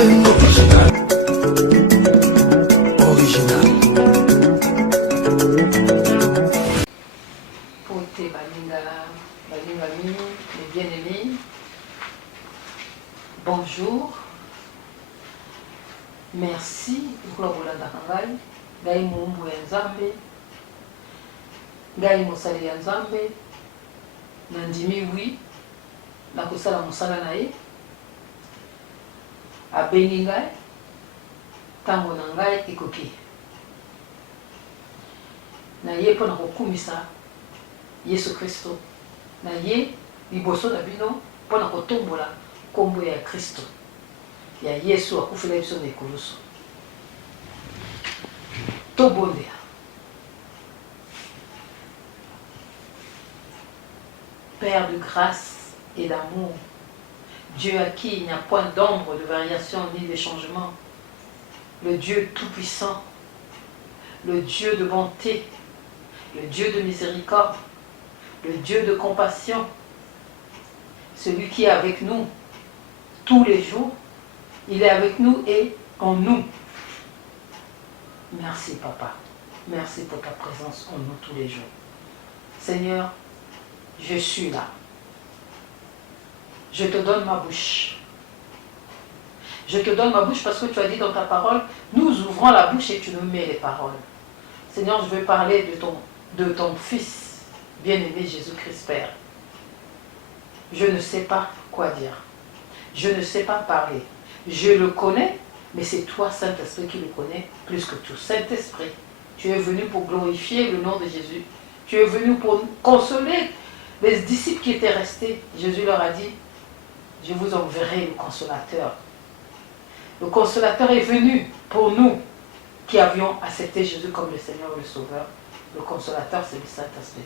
Original. Original. Pote Balingami, les bien-aimés, bonjour. Merci pour la Bolanda Kangai, Gai Mumbu Nzambe, Gai Mosali Nzambe, Nandimi oui, na kosala mosala na ye, abengi ngai, tango na ngai ekoki. Na ye mpona kokumisa Yesu Kristo, na ye liboso na bino mpona kotombola kombo ya Kristo, ya Yesu akufela biso na ekulusu. Tobondela. Père de grâce et d'amour, Dieu à qui il n'y a point d'ombre de variation ni de changement, le Dieu tout-puissant, le Dieu de bonté, le Dieu de miséricorde, le Dieu de compassion, celui qui est avec nous tous les jours, il est avec nous et en nous. Merci Papa, merci pour ta présence en nous tous les jours. Seigneur, je suis là. Je te donne ma bouche. Je te donne ma bouche parce que tu as dit dans ta parole, nous ouvrons la bouche et tu nous mets les paroles. Seigneur, je veux parler de ton Fils, bien-aimé Jésus-Christ Père. Je ne sais pas quoi dire. Je ne sais pas parler. Je le connais, mais c'est toi, Saint-Esprit, qui le connais plus que tout. Saint-Esprit, tu es venu pour glorifier le nom de Jésus. Tu es venu pour consoler les disciples qui étaient restés. Jésus leur a dit, je vous enverrai le Consolateur. Le Consolateur est venu pour nous qui avions accepté Jésus comme le Seigneur et le Sauveur. Le Consolateur, c'est le Saint-Esprit.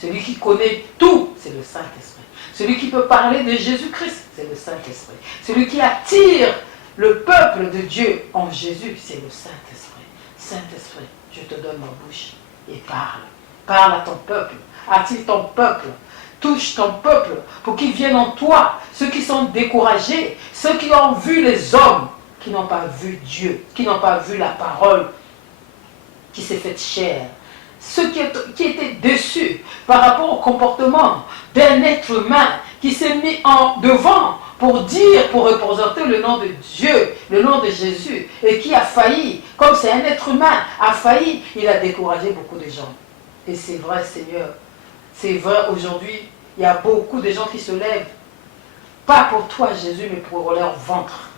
Celui qui connaît tout, c'est le Saint-Esprit. Celui qui peut parler de Jésus-Christ, c'est le Saint-Esprit. Celui qui attire le peuple de Dieu en Jésus, c'est le Saint-Esprit. Saint-Esprit, je te donne ma bouche et parle. Parle à ton peuple. Attire ton peuple. Touche ton peuple pour qu'ils viennent en toi. Ceux qui sont découragés, ceux qui ont vu les hommes, qui n'ont pas vu Dieu, qui n'ont pas vu la parole qui s'est faite chair. Ceux qui étaient déçus par rapport au comportement d'un être humain qui s'est mis en devant pour dire, pour représenter le nom de Dieu, le nom de Jésus, et qui a failli, comme c'est un être humain, a failli, il a découragé beaucoup de gens. Et c'est vrai, Seigneur, c'est vrai aujourd'hui, il y a beaucoup de gens qui se lèvent, pas pour toi Jésus, mais pour leur ventre.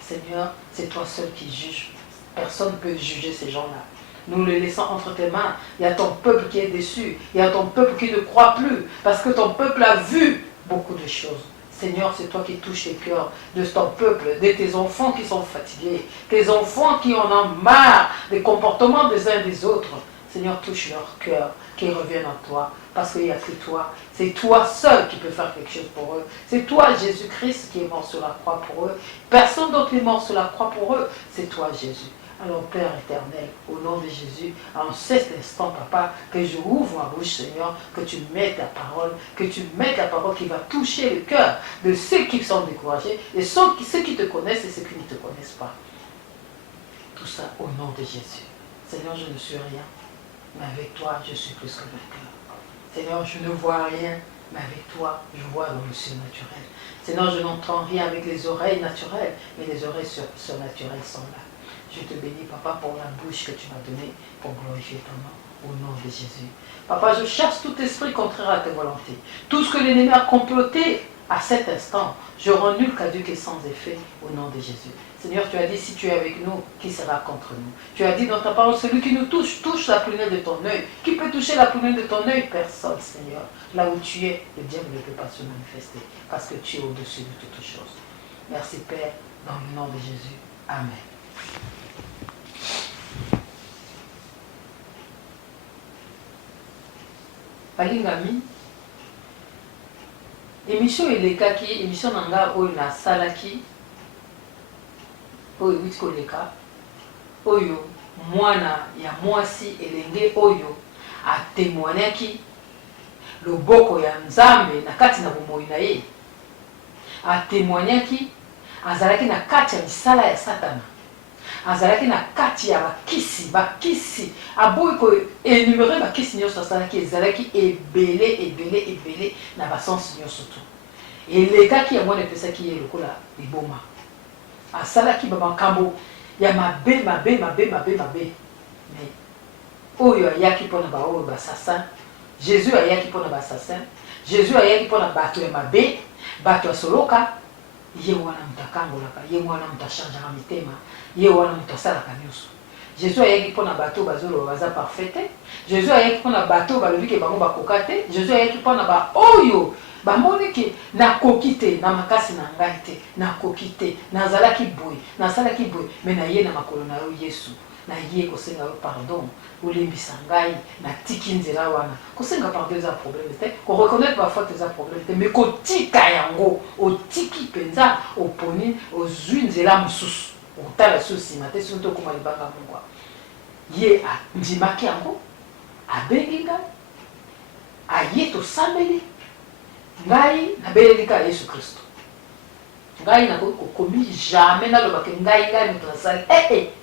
Seigneur, c'est toi seul qui juges. Personne ne peut juger ces gens-là. Nous les laissons entre tes mains. Il y a ton peuple qui est déçu. Il y a ton peuple qui ne croit plus. Parce que ton peuple a vu beaucoup de choses. Seigneur, c'est toi qui touches les cœurs de ton peuple, de tes enfants qui sont fatigués, tes enfants qui en ont marre des comportements des uns des autres. Seigneur, touche leur cœur, qu'ils reviennent en toi. Parce qu'il n'y a que toi. C'est toi seul qui peux faire quelque chose pour eux. C'est toi, Jésus-Christ, qui est mort sur la croix pour eux. Personne d'autre n'est mort sur la croix pour eux. C'est toi, Jésus. Alors, Père éternel, au nom de Jésus, en cet instant, Papa, que je ouvre ma bouche, Seigneur, que tu mettes ta parole, que tu mettes la parole qui va toucher le cœur de ceux qui sont découragés, et ceux qui te connaissent et ceux qui ne te connaissent pas. Tout ça au nom de Jésus. Seigneur, je ne suis rien, mais avec toi, je suis plus que vainqueur. Seigneur, je ne vois rien, mais avec toi, je vois dans le surnaturel. Seigneur, je n'entends rien avec les oreilles naturelles, mais les oreilles surnaturelles sont là. Je te bénis, Papa, pour la bouche que tu m'as donnée pour glorifier ton nom, au nom de Jésus. Papa, je chasse tout esprit contraire à tes volontés. Tout ce que l'ennemi a comploté à cet instant, je rends nul, caduc et sans effet, au nom de Jésus. Seigneur, tu as dit, si tu es avec nous, qui sera contre nous? Tu as dit dans ta parole, celui qui nous touche, touche la prunelle de ton œil. Qui peut toucher la prunelle de ton œil? Personne, Seigneur. Là où tu es, le diable ne peut pas se manifester, parce que tu es au-dessus de toutes choses. Merci, Père, dans le nom de Jésus. Amen. Balingami, émission elekaki, émission nanga oyo na salaki, oyo witi koleka, oyo mwana ya mwasi elenge oyo atémoignaki loboko ya Nzambe na kati na bomoi na ye. Atémoignaki, azalaki na kati ya misala ya satana, azalaki na kati ya bakisi aboyi koenumere bakisi nyonso asalaki, ezalaki ebele na basense nyonso tu, elekaki yango wana epesaki ye lokola liboma. Asalaki bamakambo ya mabe. Mais oyo ayaki mpona baoyo basassin, Jésus ayaki mpona basassin, Jésus ayaki mpona bato ya mabe, bato ya soloka, ye wana moto akangolaka, ye wana moto achangeaka mitema, ye wana moto asalaka nyonso. Jésus ayaki mpona bato bazoloba baza parfait te, Jésus ayaki mpona bato balobi ke bango bakoka te, Jésus ayaki mpona baoyo bamoni ke nakoki te na makasi na ngai te, nakoki te, nazalaki boye, nasalaki boye, me na ye na makolo na yo Yesu, na ye kosenga yo pardon, olembisa ngai, natiki nzela wana. Kosenga pardon eza problème te, koreconnaître bafaute eza problème te, mais kotika yango, otiki penza, oponi, ozwi nzela mosusu, otala so nsima te, soki tokoma libanga mongwa. Ye andimaki yango, abengi ngai, aye tosambeli, ngai nabeleli kaka Yesu Kristo. Ngai nakomi jamais nalobaki ngai moto nasali,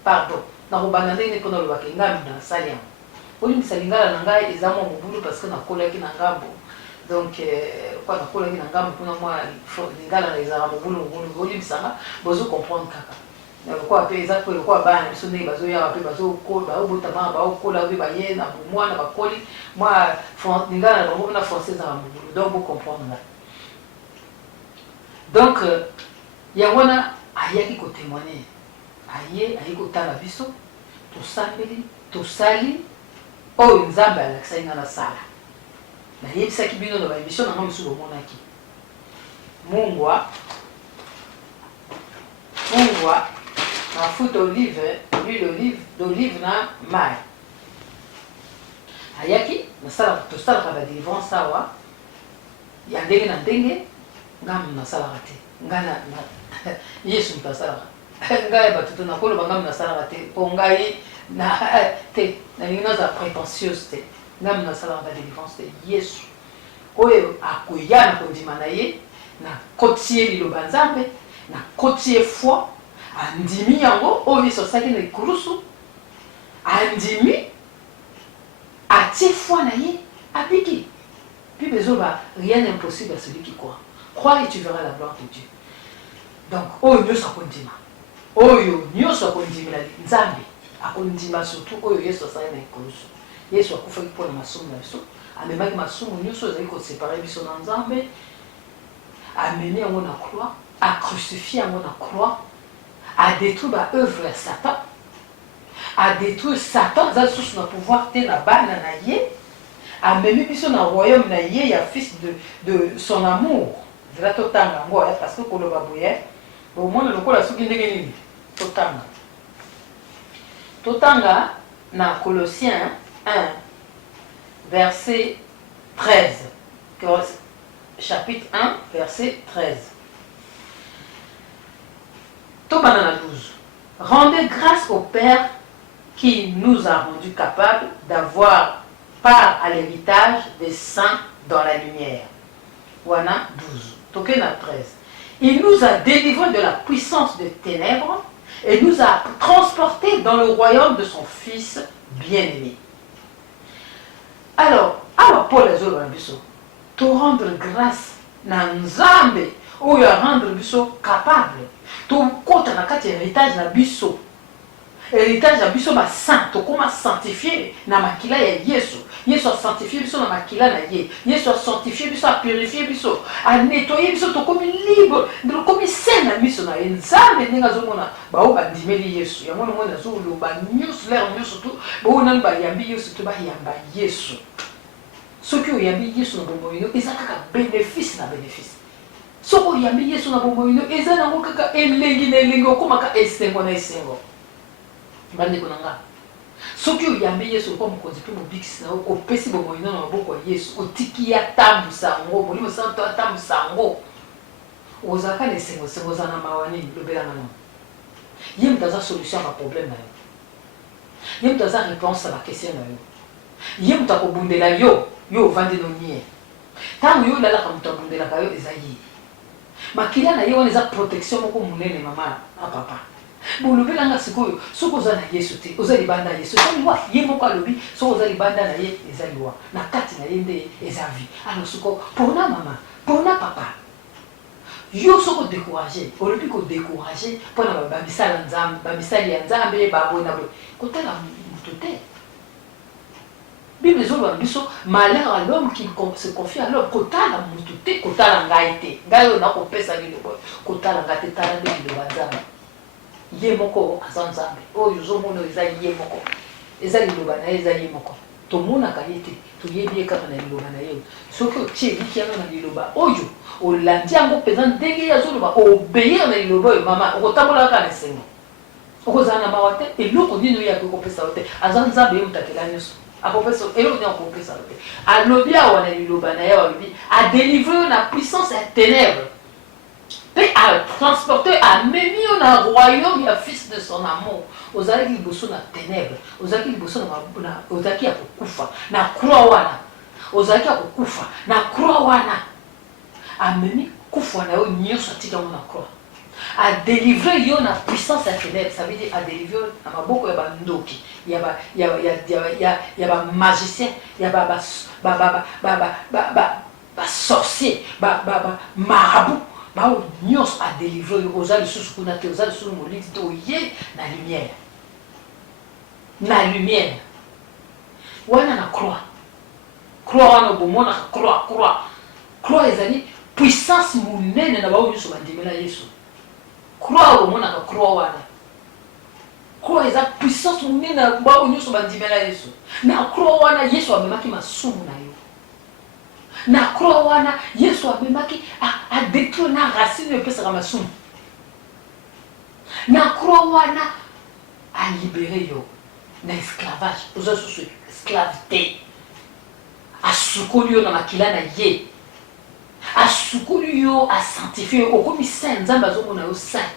pardon, nakobanda ndenge mpona lobaki ngai moto nasali yango. Olimbisa lingala na ngai eza mwa mobulu parce que nakolaki na ngambo, donc kwa nakolaki na ngambo mpona mwa lingala na ezala mobulu, olimbisanga bozo comprendre kaka. Lokwa pe eza pe lokwa bana biso ndenge bazoya pe bazobota bana baokola pe baye na mwana bakoli mwa lingala na bango na français ezala mobulu, donc vous comprendre là. Donc yango wana ayaki kotémoigner, aye kotala biso tosambeli tosali oyo nzambe alakisaki nga nasala. Nayebisaki bino na baémission na nga mosusu bomonaki mungwa mafuta olive, huile d'olive na mai. Ayaki tosalaka badelivrance awa ya ndenge na ndenge, ngai nasalaka te, ngai Yesu moto asalaka. Ngai bato to nakoloba ngai nasalaka te, mpo ngai te nalingi naza prétentieuse te, ngai nasalaka badelivrance te. Yesu oyo akoya na kondima na ye, nakoti ye liloba nzambe, nakoti ye foi, andimi yango oyo Yesu asalaki na likulusu, andimi atie foi na ye, abiki. Puis besoin, rien n'est impossible à celui qui croit. Crois et tu verras la gloire de Dieu. Donc, oyo nyonso akondima, oyo nyonso akondimela nzambe, akondima surtout oyo Yesu asalaki na likulusu. Yesu akufaki mpona masumu na biso, amemaki masumu nyonso ezali kosepare biso na nzambe, amemi yango na croix, acrucifie yango na croix, adétruire baœuvre ya Satan, adétruire Satan aza lisusu na pouvoir te na bana na ye, amemi biso na royaume na ye ya fils de son amour. Zela totanga yango parce que koloba boye bomona lokola soki ndenge nini totanga na Colossiens 1 verset 13, chapitre 1 verset 13. Tobana na 12. Rendez grâce au Père qui nous a rendus capables d'avoir part à l'héritage des saints dans la lumière. Wana 12. Tokena 13. Il nous a délivrés de la puissance des ténèbres et nous a transportés dans le royaume de son Fils bien-aimé. Alors Paul a dit, te rendre grâce na nzambe ou ya rendre biso capable to kota na kati héritage na biso, héritage na biso ba saint, to koma sanctifié na makila ya Yesu. Yesu a sanctifié biso na makila na ye, Yesu a sanctifié biso, a purifié biso, a nettoyé biso, to komi libre, to komi saint na biso na nzambe ndenge azomona bao bandimeli Yesu. Yango mona zolo ba nyusu l'air nyusu tu bo nan ba yambi Yesu to ba yamba Yesu. Soki oyambi Yesu na bombo ino eza kaka bénéfice na bénéfice. Soki oyambi Yesu na bombo ino eza nango kaka elengi na elengi okomaka esengo na esengo. Bandeko na nga. Soki oyambi Yesu kwa mokonzi pe mobikisi na opesi bombo ino na maboko ya Yesu, otiki ya tambusa ngo, molimo santo atambusa ngo. Ozaka na esengo sengo za na mawani lobela na no. Ye mtaza solution à problème na yo. Ye mtaza réponse à la question na yo. Ye mtakobundela yo vandi no nie. Tangu yo lala ka mtabundela ka yo eza ye. makila na ye wana eza protection moko monene mama na papa bolobelanga sikoyo soki oza na yesu te oza libanda ya yesu eza liwa ye moko alobi soki oza libanda na ye eza liwa na kati na ye nde eza vie alors siko mpona mama mpona papa yo soki odécouragé olobi kodécouragé mpona bamisali ya nzambe baboye na boye kotala moto te. Bible ezoloba biso malheur à l'homme qui se confie à l'homme kotala moto te kotala ngai te ngai oyo nakopesa liloba kotala ngai te tala nde liloba nzambe ye moko aza nzambe oyo ozomona eza ye moko eza liloba na ye eza ye moko tomonaka ye te toyebi ye kaka na liloba na ye soki otie eliki yango na liloba oyo olandi yango mpenza ndenge ye azoloba obeyer na liloba oyo mama okotambola kaka na esengo okozala na mawa te eloko nini oyo akoki kopesa yo te aza nzambe ye motakela nyonso akopesa eloko nini akopesa yo te alobi awa na liloba na ye alobi adélivre yo na puissance ya ténèbre mpe atransporte amemi yo na royaume ya fils de son amour ozalaki liboso na ténèbre ozalaki liboso na ozalaki ya kokufa na croix wana ozalaki ya kokufa na croix wana amemi kufa na yo nyonso atika yango na croix adélivre yo na puissance ya ténèbre ça veut dire adélivre yo na maboko ya bandoki ya bamagicien ya basorcier marabout bao nyonso adélivre yo oza lisusu kuna te oza lisusu moliti te oye na lumière wana na croix wana obomonaka croix ezali puissance monene na bao nyonso bandimela yesu croix obomonaka croix wana croix eza puissance monene na bao nyonso bandimela yesu na croix wana yesu amemaki masumu na yo na croix wana yesu amemaki adétruire na racine epesaka masumu na croix wana alibere yo na esclavage oza susu esclave te asukoli yo na makila na ye asukoli yo asanctifie yo okomi saint nzambe azomona yo saint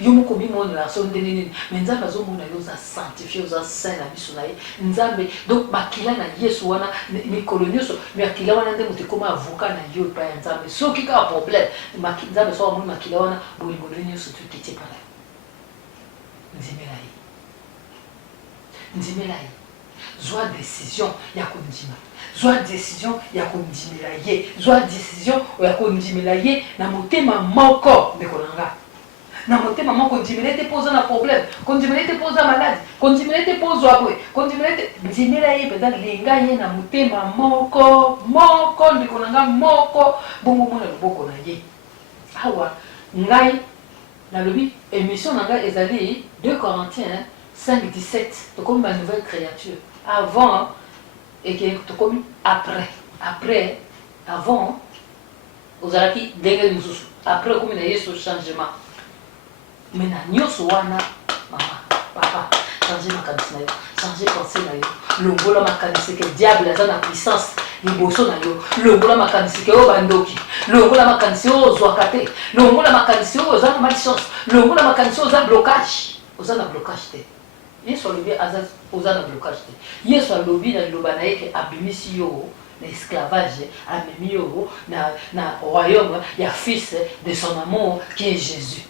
yo moko bimonela so ndenge nini me nzambe azomona yo oza sanctifie oza saint na biso na ye nzambe donc makila na yesu wana mikolo nyonso makila wana nde moto ekoma avocat na yo epai ya nzambe soki kaka problème nzambe so amoni makila wana bolingo na nyonso toketie pana ndimela ye zwa décision ya kondima zwa décision ya kondimela ye zwa décision ya kondimela ye na motema moko ndeko na nga na motema moko kondimela te mpo oza na problème kondimela te mpo oza maladi kondimela te mpo ozwa boye kondimela te ndimela ye mpenza linga ye na motema moko ndeko na nga moko bongo mona loboko na ye awa ngai nalobi émission na ngai ezali 2 Corinthiens 5:17 tokomi ba nouvelle créature avant et que tokomi après avant ozalaki ndenge mosusu après okomi na yesu changement mais na nyonso wana mama papa changer makanisi na yo changer pensée na yo longola makanisi ke diable aza na puissance liboso na yo longola makanisi ke oyo bandoki longola makanisi oyo ozwaka te longola makanisi oyo oza na malchance longola makanisi oyo oza na blocage te yesu alobi oza na blocage te yesu alobi na liloba na ye ke abimisi yo na esclavage amemi yo na royaume ya fils de son amour qui est Jésus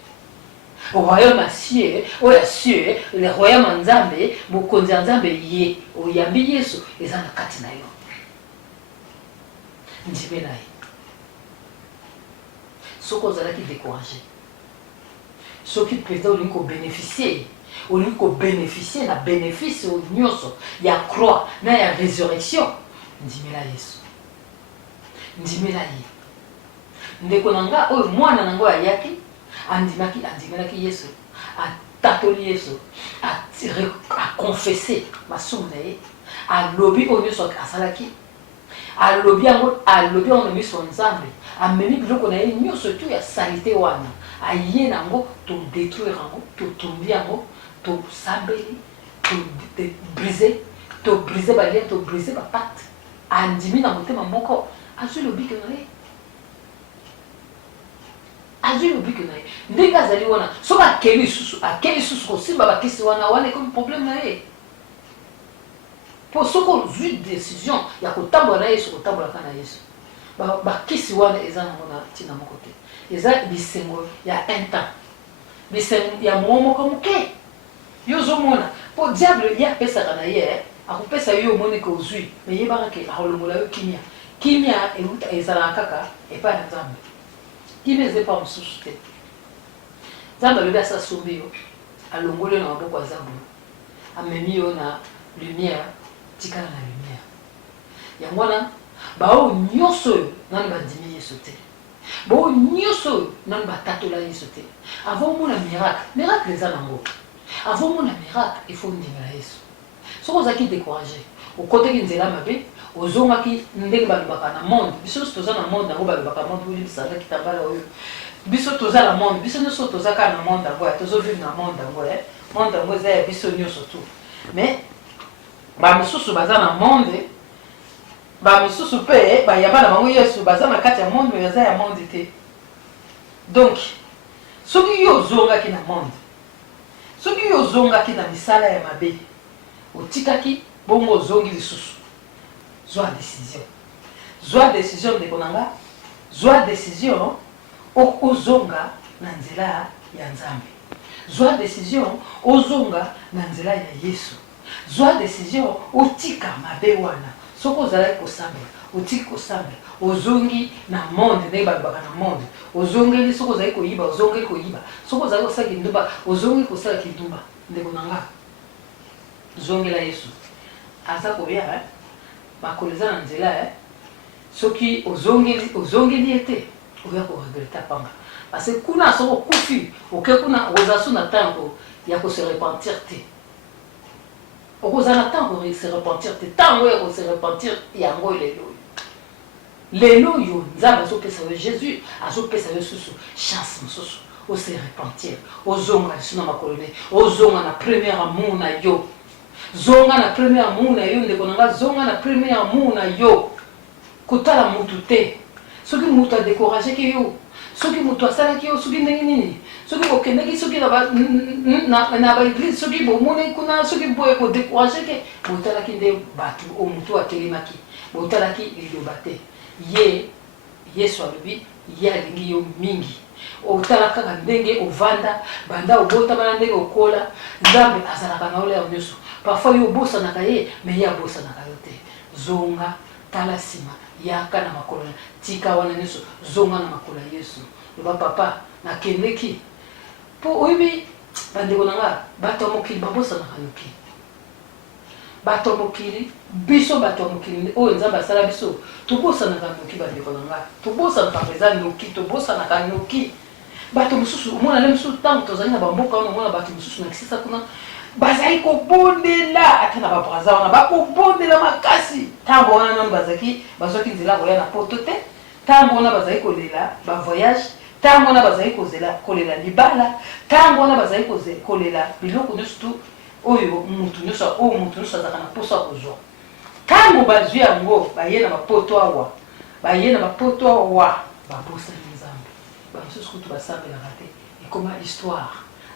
royaume asie oyo asie le royaume ya nzambe mokonzi ya nzambe ye oyambi yesu eza na kati na yo ndime na ye soki ozalaki découragé soki mpenza olingi kobénéficie na bénéfice nyonso ya croix na ya résurrection ndimela yesu ndimela ye ndeko na nga oyo mwana na ngo ayaki andimelaki yesu atatoli yesu aconfesse masumu na ye alobi oyo nyonso asalaki alobi yango na miso nzambe amemi biloko na ye nyonso tu ya salite wana aye nango todétruire yango totumbi yango tosambeli tobrise balia tobrise bapate andimi na motema moko azwi lobike na ye ndenge azali wana soki akeli lisusu kosimba bakisi wana ekomi problème na ye mpo soki ozwi décision ya kotambola na yesu kotambolaka na yesu bakisi wana eza nango na ntina moko te eza bisengo ya un temps bisengo ya mwa moko moke yo ozomona mpo diable ye apesaka na ye akopesa yo omoni ke ozwi me yebaka ke akolongola yo kimia kimia ezalaka kaka epai na nzambe kimia eza epa mosusu te nzambe alobi asasombi yo alongoli yo na maboko ya zabulu amemi yo na lumière tikala na lumière yango wana bao nyonso oyo nani bandimi yesu te bao nyonso oyo nani batatola yesu te avant omona miracle eza nango avant omona miracle il faut ndimela yesu soki ozalaki découragé okotaki nzela mabe ozongaki ndenge balobaka na monde biso nyonso toza na monde yango balobaka monde oyo bisanga kitambala oyo biso toza na monde biso nyonso toza kaka na monde yango tozovivre na monde yango monde yango eza ya biso nyonso tu mais bamosusu baza na monde bamosusu mpe bayamba na bango yesu baza na kati ya monde me baza ya monde te donc soki yo ozongaki na monde soki yo ozongaki na misala ya mabe otikaki bongo ozongi lisusu zwa décision ndeko na nga zwa décision ozonga na nzela ya nzambe zwa décision ozonga na nzela ya yesu zwa décision otika mabe wana soki ozalaki kosambela otiki kosambela ozongi na monde ndenge balobaka na monde ozongeli soki ozali koyiba ozongeli koyiba soki ozali kosala kindumba ozongeli kosala kindumba ndeko na nga zongela yesu aza koya makolo eza na nzela soki ozongeli ye te oya koregrete pamba parce kuna soki okufi oke kuna okoza so na ntango ya kose repentir te okoza na ntango se repentir te ntango ya kose repentir yango lelo oyo nzambe azopesa yo jésus azopesa yo susu chance mosusu ose repentir ozonga lisu na makolo ne ozonga na premier amour na yo zonga na premier amour na yo ndeko na nga zonga na premier amour na yo kotala mutu te soki mutu adécourageki yo soki mutu asalaki yo soki ndenge nini soki okendeki soki na baeglise soki bomoni kuna soki boye kodécourageke botalaki nde bato o mutu atelemaki botalaki liloba te ye yesu alobi ye alingi yo mingi otala kaka ndenge ovanda banda obotama na ndenge okola nzambe azalaka na yo lelo nyonso parfois yo obosanaka ye me ye abosanaka yo te zonga tala nsima yaka na makolo tika wana nyonso zonga na makolo ya yesu loba papa nakendeki mpo oyebi bandeko na nga bato ya mokili babosanaka noki bato ya mokili biso bato ya mokili oyo nzambe asala biso tobosanaka noki bandeko na nga tobosanaka mpenza noki tobosanaka noki bato mosusu omona le mosusu ntango tozali na bamboka wana omona bato mosusu na kisisa kuna bazali kobondela ata na babraza wana bakobondela makasi ntango wana nano bazalaki bazwaki nzela koya na poto te ntango wana bazali kolela bavoyage ntango wana bazali kolela libala ntango wana bazali kolela biloko nyonso tu oyo mutu nyonso azalaka na poso ya kozwa ntango bazwi yango baye na bapoto awa babosani nzambe bamosusu kutu basambelaka te ekoma histoire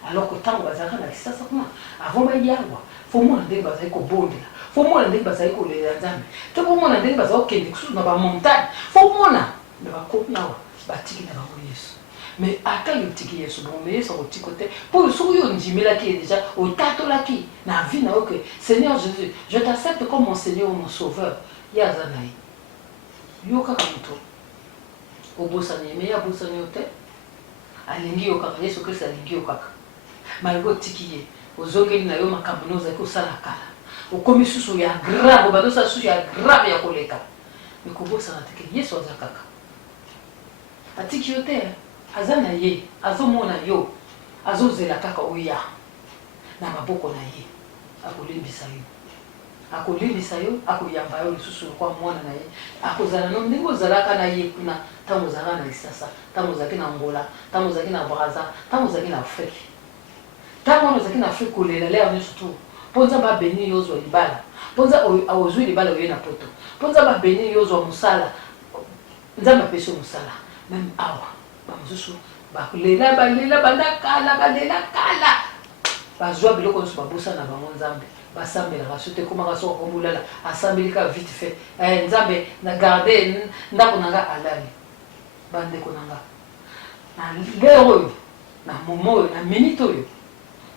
alors que ntango bazalaka na kisasa kuna avant bayawa fomona ndenge bazali kobondela fomona ndenge bazali kolela nzambe te fomona ndenge bazali kokende kususu na bamontagne fomona me bakomi awa batiki na bango yesu mais ata yo otiki yesu bongo yesu akotiko te mpo soki yo ondimelaki ye déjà otatolaki na vie na yo ke seigneur jésus je t'accepte comme mon seigneur mon sauveur ye aza na ye yo kaka moto obosani ye me ye abosani yo te alingi yo kaka yesu kristo alingi yo kaka malgré otiki ye ozongeli na yo makambo no ozalaki osala kala okomi susu ya grave obanda osala susu ya grave ya koleka me kobosana te ke yesu aza kaka atiki yo te aza na ye azomona yo azozela kaka oya na maboko na ye akolimbisa yo akoyamba yo lisusu lokwa mwana na ye akozala no ndenge ozalaka na ye kuna ntango ozalaka na lisasa ntango ozalaki na ngola ntango ozalaki na braza ntango ozalaki na afrike ntango wana ozalaki na afrike kolela lere nyonso tu mpo nzambe abeni yo ozwa libala mpo nzambe ozwi libala oye na poto mpo nzambe abeni yo ozwa mosala nzambe apesi yo mosala meme awa bamosusu balela bandakala balela kala bazwa biloko nyonso babosa na bango nzambe basambelaka so te komaka so okomolala asambelika vite fait nzambe na garde ndako na nga alali bandeko na nga na lere oyo na moma oyo na minute oyo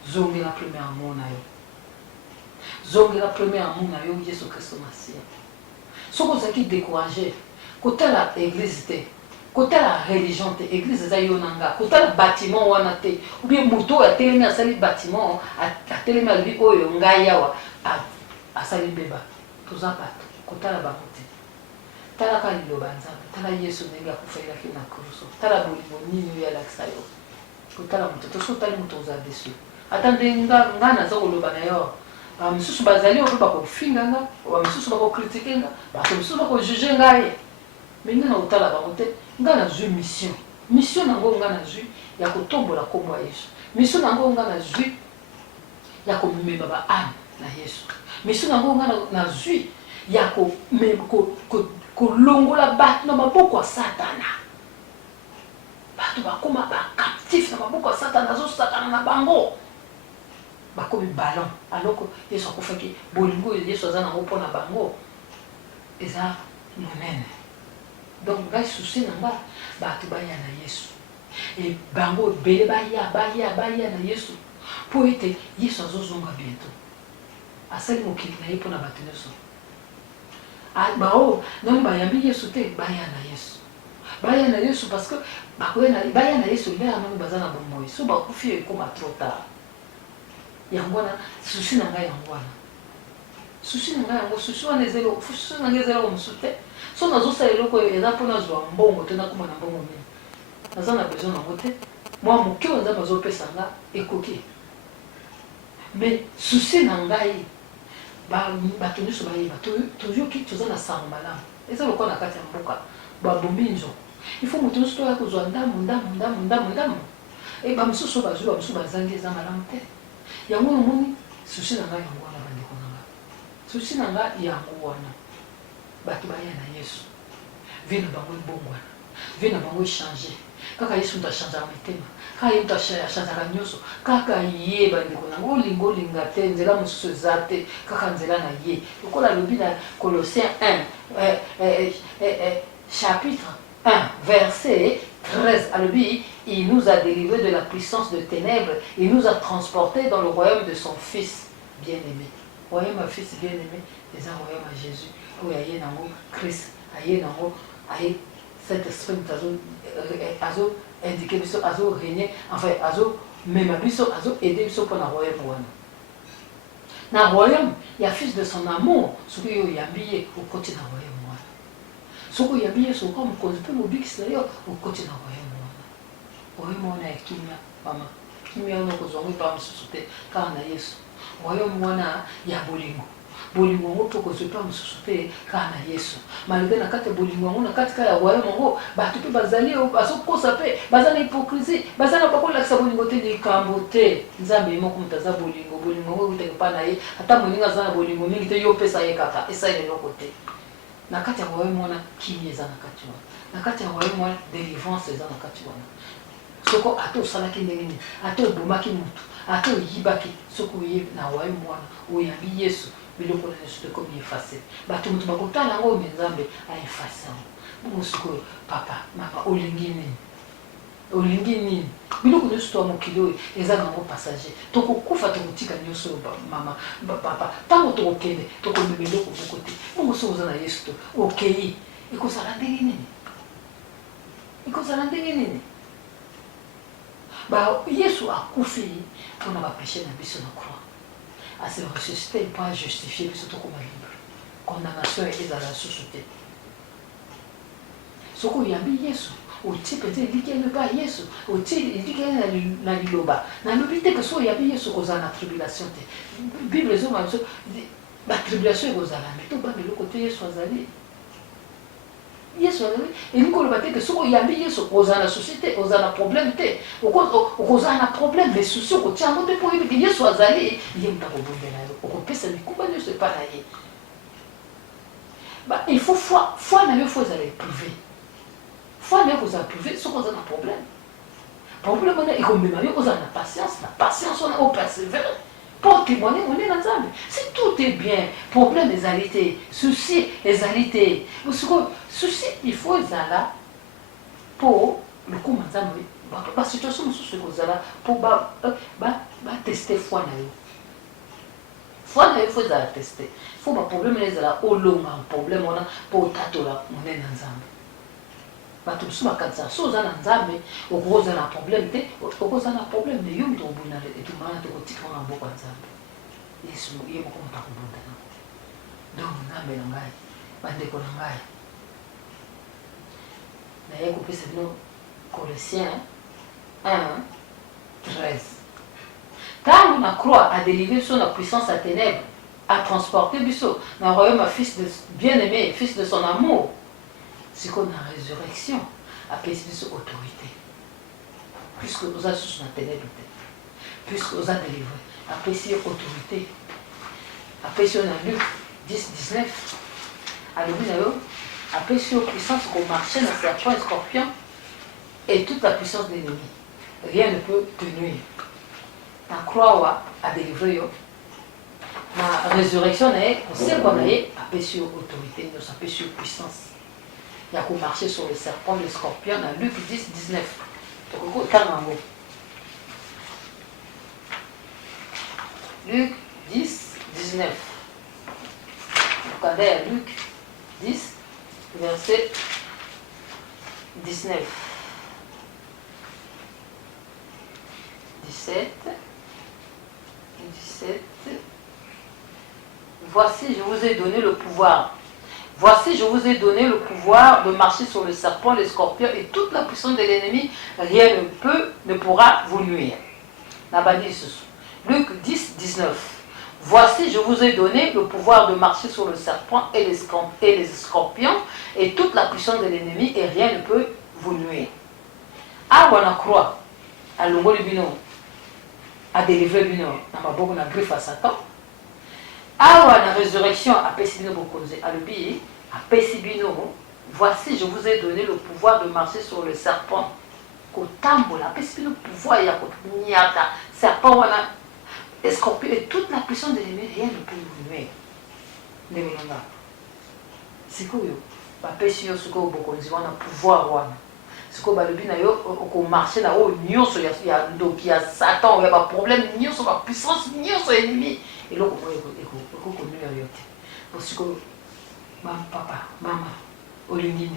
zongela premier amour na yo zongela premier amour na yo Yesu Kristo Masia soki ozalaki découragé kotala église te kotala religion te église eza yo na nga kotala bâtiment wana te oubien moto oyo atelemi asali bâtiment atelemi alobi oyo ngai awa asali mbeba toza bato kotala bango te talaka liloba nzambe tala Yesu ndenge akufelaki na kruso tala bolingo nini oyo alakisa yo kotala moto te soki otali moto oza desu ata nde nga naza koloba na yo bamisusu bazali oyo bakofinga nga bamisusu bakokritike nga bato misusu bakojuge ngai me nde na kotala bango te nga nazwi mission nango nga nazwi ya kotombola kombo ya Yesu mission nango nga nazwi ya komema baame na Yesu mission nango nga nazwi ya kolongola bato na maboko ya Satana bato bakoma bacaptif na maboko ya Satana azosakana na bango bakomi ballon aloko Yesu akufaki bolingo Yesu aza nango mpona bango eza monene. Donc ngai susi na nga bato baya na Yesu e bango ebele baya na Yesu po ete Yesu azozonga bientôt asali mokili na ye mpona bato nyonso bao nani bayambi Yesu te baya na Yesu parce que baya na Yesu lere nani baza na bomoi so bakufi ekoma trop tard yango wana susi na ngai yango wana susi na ngai yango susi wana ezelo mosusu te so nazosala eloko oyo eza mpona zwa mbongo te nakoma na mbongo nini naza na besoin nango te mwa moke oyo nzambe azopesa nga ekoki mais susi na ngai bato nyonso bayeba toyoki toza na sango malamu eza lokola na kati ya mboka babombi nzoko ifo moto nyonso toya kozwa ndamu e bamosusu bazwi bamosusu bazangi eza malamu te yango nomoni susi na ngai yango wana bandeko na nga susi na nga yango wana bato baya na Yesu vi na bango ebongwana vi na bango echange kaka Yesu mutu achangeaka mitema kaka ye mutu achangeaka nyonso kaka ye bandeko nango olinga te nzela mosusu eza te kaka nzela na ye lokola alobi na Colossiens 1 chapitre 1 verset 13 alobi il nous a délivrés de la puissance de ténèbres il nous a transportés dans le royaume de son fils bien-aimé royaume à fils bien-aimé eza royaume à Jésus oyo aye nango Christ aye nango aye cet esprit azo indiqué biso azo régner enfin azo mema biso azo aider biso mpona royaume wana na royaume ya fils de son amour soki oyo oyambi ye okoti na royaume wana soki oyambi ye soka mokonzi mpe mobikisi na yo okoti na royaume wana ya kimia mama kimia wana okozwango epa mosusu te kaka na Yesu royaume wana ya bolingo yango mpe okozwa epa mosusu te kaka na Yesu malgré na kati ya bolingo yango na kati kaka ya royaume yango bato mpe bazali bazokosa mpe baza na hypocrisie baza na bakolakisa bolingo te likambo te nzambe ye moko moto aza bolingo yango eutaki mpa na ye ata moninga aza na bolingo mingi te yo opesa ye kaka esali eloko te na kati ya royaume wana kimia eza na kati wana na kati ya royaume wana délivrance eza na kati wana soko ata osalaki ndenge nini ata obomaki motu ata oyibaki soko oye na royaume wana oyambi Yesu biloko na nyonso te komi efase bato moto bakotala yango oyo nzambe aefase yango bongo sikoyo papa mama olingi nini biloko nyonso to ya mokili oyo eza nango passager tokokufa tokotika nyonso oyo mama papa ntango tokokende tokomema eloko moko te bongo soki oza na Yesu to okei ekozala ndenge nini Yesu akufi mpona bapeshe na biso na croix se ressusciter pour justifier biso tokoma libre condamnation ezala susu te soki oyambi Yesu otie mpenza elikeli epa Yesu otie elikeli na liloba nalobi te ke soki oyambi Yesu okozala na tribulation te bible ezonga biso batribulation ekozala me tobanga eloko te Yesu azali elingi koloba te ke soki oyambi Yesu ozala na susi te ozala na problème te okozala na problème mais susi okotia yango te mpo oyebi ke Yesu azali ye moto akobondela yo okopesa mikuba nyonso epa na ye il faut foi na yo fo ezala éprouvé foi na yo kozala éprouvé soki oza na problème wana ekomema yo ozala na patience wana opersévère pour témoigner, on est ensemble. Si tout est bien, problème des alités, soucis des alités, souci, il faut là pour le coup, ensemble, la situation là pour tester foi. Foi, il faut tester. Il faut que problème les là, au long, problème, on a pour tato là, on est ensemble. Bato biso bakanisa so oza na nzambe okoza na problème te okoza na problème de yo moto obunda etumana te kotika na mboka nzambe yesu ye moko moto akobunda donc nzambe na ngai bandeko na ngai naye kopesa bino Colossiens 1:13 ntango na croix a délivré biso na puissance à ténèbres a transporté biso na royaume fils de bien-aimé fils de son amour. C'est qu'on a la résurrection, appelle ça autorité. Puisque nous avons sous la ténèbre, puisque nous avons délivré, appelle ça autorité. Appelle ça Luc 10:19. Alors, appelle ça puissance qu'on marchait dans serpent et scorpion et toute la puissance de l'ennemi. Rien ne peut te nuire. La croix a délivré. La résurrection, on sait qu'on a appelle ça autorité, nous appelle ça puissance. Il y a qu'au marcher sur le serpent, le scorpion, dans Luc 10:19. Luc 10:19. Regardez à Luc 10, verset 19. 17. Voici, je vous ai donné le pouvoir. Voici, je vous ai donné le pouvoir de marcher sur le serpent, les scorpions et toute la puissance de l'ennemi. Rien ne pourra vous nuire. Luc 10:19. Voici, je vous ai donné le pouvoir de marcher sur le serpent et les scorpions et toute la puissance de l'ennemi et rien ne peut vous nuire. Awa na croix, à l'ongoli bino, à délivrer bino, na maboko na griffe à Satan. Awa la résurrection a Pessibino Bokonze, à l'oubli, à Pessibino, voici, je vous ai donné le pouvoir de marcher sur le serpent. Kotambola, Pessibino pouvoir, il y a Kotuniata, serpent, voilà, escorpion, et toute la puissance de l'ennemi, rien ne peut vous nuire. Nemelanga. C'est quoi, Pessibino Suko Bokonze, on a pouvoir, voilà. C'est quoi, le bin, on marche là, oh, il y a Satan, il y a pas problème, il y a pas puissance, il y a l'ennemi. Et là, on connaît la vérité. Parce que, papa, maman, olingini.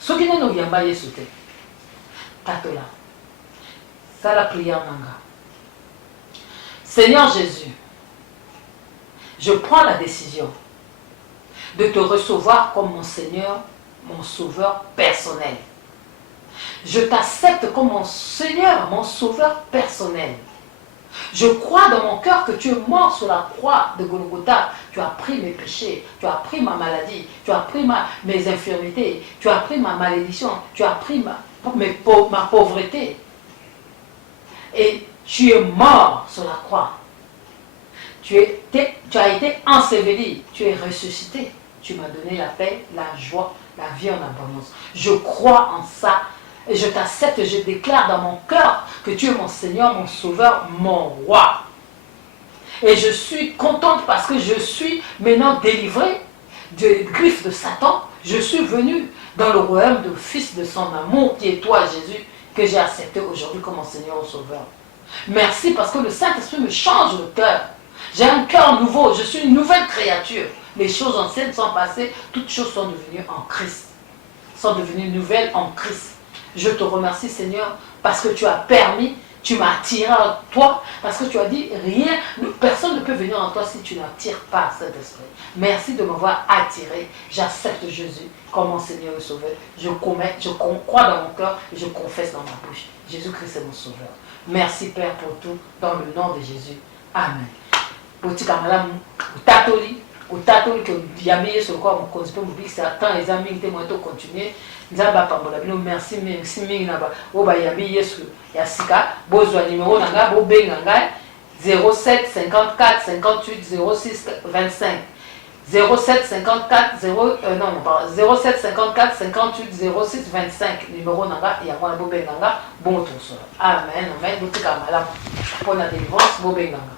Ce qui n'est pas yamba yesote. Tatola. Ça la prière nanga. Seigneur Jésus, je prends la décision de te recevoir comme mon Seigneur, mon Sauveur personnel. Je t'accepte comme mon Seigneur, mon Sauveur personnel. Je crois dans mon cœur que tu es mort sur la croix de Golgotha. Tu as pris mes péchés, tu as pris ma maladie, tu as pris mes infirmités, tu as pris ma malédiction, tu as pris ma pauvreté. Et tu es mort sur la croix. Tu as été enseveli, tu es ressuscité. Tu m'as donné la paix, la joie, la vie en abondance. Je crois en ça. Et je t'accepte et je déclare dans mon cœur que tu es mon Seigneur, mon Sauveur, mon Roi. Et je suis contente parce que je suis maintenant délivrée des griffes de Satan. Je suis venue dans le royaume du Fils de son amour, qui est toi, Jésus, que j'ai accepté aujourd'hui comme mon Seigneur et Sauveur. Merci parce que le Saint-Esprit me change le cœur. J'ai un cœur nouveau, je suis une nouvelle créature. Les choses anciennes sont passées, toutes choses sont devenues en Christ. Sont devenues nouvelles en Christ. Je te remercie, Seigneur, parce que tu as permis, tu m'as attiré en toi, parce que tu as dit, rien, personne ne peut venir en toi si tu n'attires pas Saint-Esprit. Merci de m'avoir attiré. J'accepte Jésus comme mon Seigneur et Sauveur. Je crois dans mon cœur et je confesse dans ma bouche. Jésus-Christ est mon Sauveur. Merci, Père, pour tout, dans le nom de Jésus. Amen. Au tatoli que yamie sur quoi mon concept mon big ça tant les amis qui m'ont continuer nzamba pambola bino merci mingi na ba o ba yabi yesu ya sika bozwa numéro nanga bo benga ngai 07 54 58 06 25 07 54 07 54 58 06 25 numéro nanga yango na bobenganga bon tosolo. Amen. Amen. Botika malamu. Pour la délivrance bobenganga.